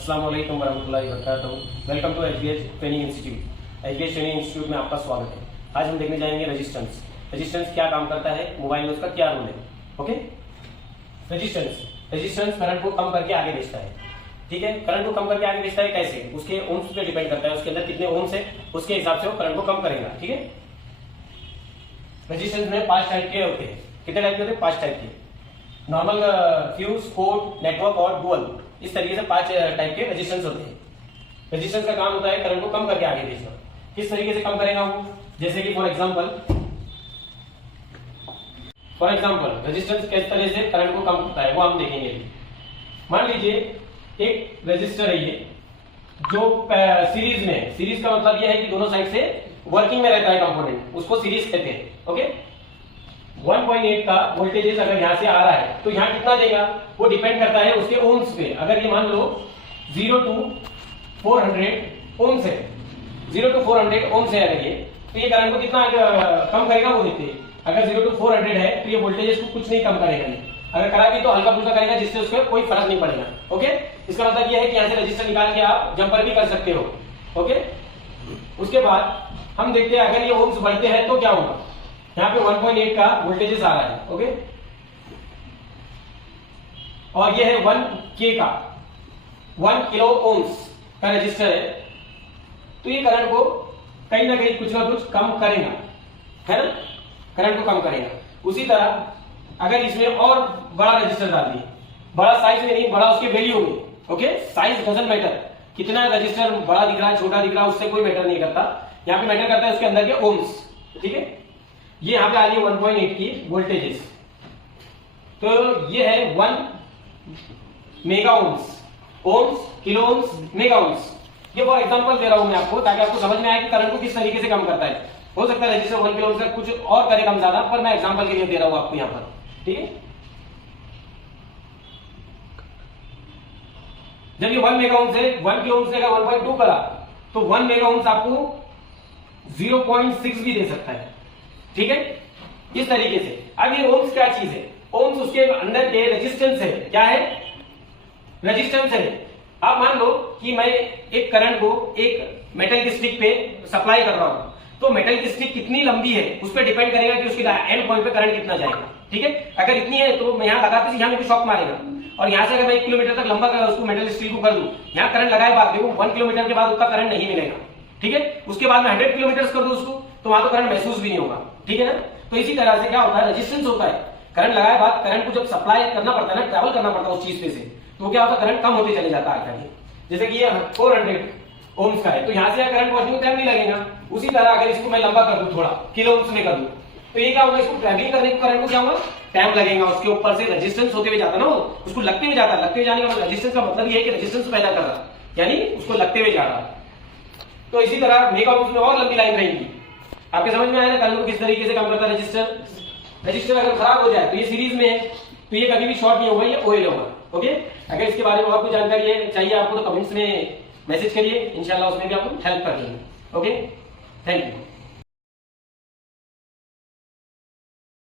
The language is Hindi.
अस्सलाम वालेकुम वरहमतुल्लाहि वबरकातुहू। Welcome to HBH training institute. HBH training institute में आपका स्वागत है। आज हम देखने जाएंगे रेजिस्टेंस। रेजिस्टेंस क्या काम करता है, मोबाइल में उसका क्या रोल है। ओके, रेजिस्टेंस करंट को कम करके आगे भेजता है। ठीक है, करंट को कम करके आगे भेजता है कैसे, उसके ओम्स पे डिपेंड करता है, उसके अंदर कितने ओम्स है उसके हिसाब से वो करंट को कम करेगा। ठीक है, रेजिस्टेंस में 5 टाइप के होते हैं। कितने टाइप के होते हैं? 5 टाइप के। नॉर्मल, फ्यूज, कोड, नेटवर्क और डुअल, इस तरीके से 5 टाइप के रेजिस्टेंस होते हैं। रेजिस्टेंस का काम होता है करंट को कम करके आगे भेजना। किस तरीके से कम करेगा वो, जैसे कि फॉर एग्जांपल रेजिस्टेंस किस तरह से करंट को कम करता है वो हम देखेंगे। मान लीजिए एक रेजिस्टर है ये, जो सीरीज में है। सीरीज का मतलब ये है कि दोनों साइड से वर्किंग में रहता है कंपोनेंट, उसको सीरीज कहते हैं। ओके, 1.8 का वोल्टेज अगर यहां से आ रहा है तो यहां कितना देगा, वो डिपेंड करता है उसके ओम्स पे। अगर ये मान लो 0 to 400 ओम्स है, 0 to 400 ओम्स है अगर ये, तो ये करंट को कितना कम करेगा वो देखते हैं। अगर 0 to 400 है तो ये वोल्टेज को कुछ नहीं कम करेगा, ये अगर करा भी तो हल्का फुल्का करेगा, जिससे उसको कोई फर्क नहीं पड़ेगा। ओके, इसका मतलब ये है कि यहां से रजिस्टर निकाल के आप जंपर भी कर सकते हो। ओके, उसके बाद हम देखते हैं अगर ये ओम्स बढ़ते हैं तो क्या होगा। यहाँ पे 1.8 का वोल्टेज आ रहा है। ओके, और ये है 1K का, 1 किलो ओम्स का रजिस्टर है, तो ये करंट को कहीं ना कहीं कुछ ना कुछ कम करेगा, है ना, करंट को कम करेगा। उसी तरह अगर इसमें और बड़ा रजिस्टर डाल दिए, बड़ा साइज में नहीं, बड़ा उसके वैल्यू में। ओके, साइज डजंट मैटर, कितना रजिस्टर बड़ा दिख रहा है छोटा दिख रहा है उससे कोई मैटर नहीं करता। यहाँ पे मैटर करता है उसके अंदर के ओम्स। ठीक है, ये यहाँ पे आ रही है 1.8 की वोल्टेजेस, तो ये है 1 mega ohms, kilo ohms, mega ohms. ये फॉर एग्जांपल दे रहा हूं मैं आपको, ताकि आपको समझ में आए कि करंट को किस तरीके से कम करता है। हो सकता है रजिस्टर 1 किलो ओम्स का कुछ और करे कम ज्यादा, पर मैं एग्जांपल के लिए दे रहा हूं आपको यहाँ पर। ठीक है, जब ये 1 मेगा ओम्स है, 1 किलो ओम्स ने 1.2 करा, तो 1 मेगा ओम्स आपको 0.6 भी दे सकता है। ठीक है, इस तरीके से। अब ये ओम्स क्या चीज है, ओम्स उसके अंदर के रेजिस्टेंस है। क्या है? रेजिस्टेंस है। आप मान लो कि मैं एक करंट को एक मेटल की स्टिक पे सप्लाई कर रहा हूं, तो मेटल की स्टिक कितनी लंबी है उस पर डिपेंड करेगा कि उसके एंड पॉइंट पे करंट कितना जाएगा। ठीक है, अगर इतनी है तो मैं यहां लगाते यहां मेरे को शॉक मारेगा, और यहां से अगर मैं 1 किलोमीटर तक लंबा उसको मेटल स्टील को कर दूं, यहां करंट लगाए बाद देखो 1 किलोमीटर के बाद उसका करंट नहीं मिलेगा। ठीक है, उसके बाद मैं 100 किलोमीटर कर दूं उसको, तो वहां तो करंट महसूस भी नहीं होगा। ठीक है ना, तो इसी तरह से क्या होता है, रेजिस्टेंस होता है। करंट लगाए बाद करंट को जब सप्लाई करना पड़ता है ना, ट्रैवल करना पड़ता है उस चीज पे से, तो क्या होता है, करंट कम होते चले जाता है आगे। जैसे कि ये 400 ओम्स का है, तो यहां से करंट पहुंचने में टाइम नहीं लगेगा। उसी तरह अगर इसको मैं लंबा कर दूं, थोड़ा किलो ओम्स में कर दूं, तो ये क्या होगा, इसको ट्रैवलिंग करने को करंट को क्या होगा, टाइम लगेगा। उसके ऊपर से रेजिस्टेंस होते हुए जाता ना, वो उसको लगते हुए जाता है। लगते हुए जाने का मतलब, रेजिस्टेंस का मतलब ये है कि रेजिस्टेंस पैदा कर रहा, यानी उसको लगते हुए जा रहा। तो इसी तरह मेगा ओम्स में और लंबी लाइन रहेगी। आपके समझ में आया ना करंट को किस तरीके से कम करता है रजिस्टर। रजिस्टर अगर खराब हो जाए तो ये सीरीज में है, तो ये कभी भी शॉर्ट नहीं होगा, ये ओएल होगा। ओके, अगर इसके बारे में और कुछ जानकारी चाहिए आपको तो कमेंट्स में मैसेज करिए, इंशाल्लाह उसमें भी आपको हेल्प कर देंगे। Okay, thank you.